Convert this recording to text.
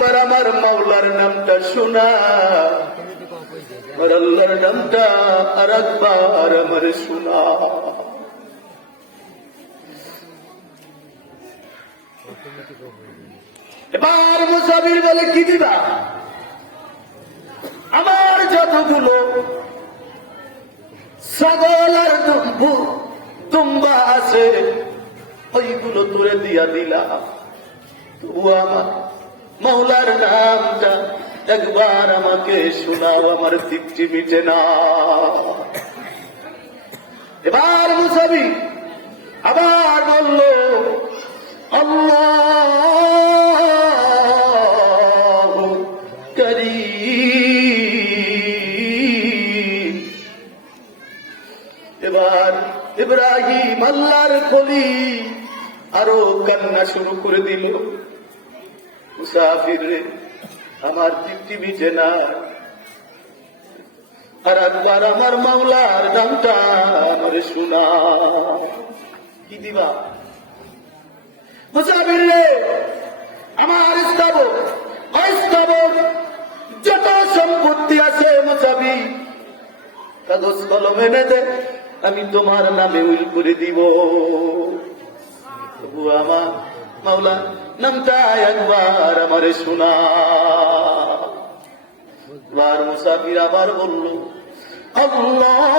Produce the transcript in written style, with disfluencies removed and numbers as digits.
একবার আমার মাওলার নামটা শোনা, আমার আল্লাহর নামটা আর একবার আমার শোনা। এবার মুসাফির বলে কি দিবা? আমার যতগুলো ছাগল আর দুম্বা আছে ওইগুলো তুলে দিয়া দিলাম, তবু আমার মাওলার নামটা একবার আমাকে শোনাও, আমার তৃপ্তি মিটে না। এবার মুসাফির আবার বলল আল্লাহু কারীম। এবার ইব্রাহিম আল্লাহর খলি আরো কান্না শুরু করে দিল, মুসাফির রে আমার তৃপ্তি মিটে না, আর একবার আমার মাওলার নামটা আমারে শোনা। কি দিবা? মুসাফির রে আমার স্থাবর অস্থাবর যত সম্পত্তি আছে মুসাফির কাগজ কলম এনে দে, আমি তোমার নামে উইল করে দিব, তবু আমার মাওলা নামটা একবার আমারে শোনা। এবার মুসাফির আবার বলল আল্লাহ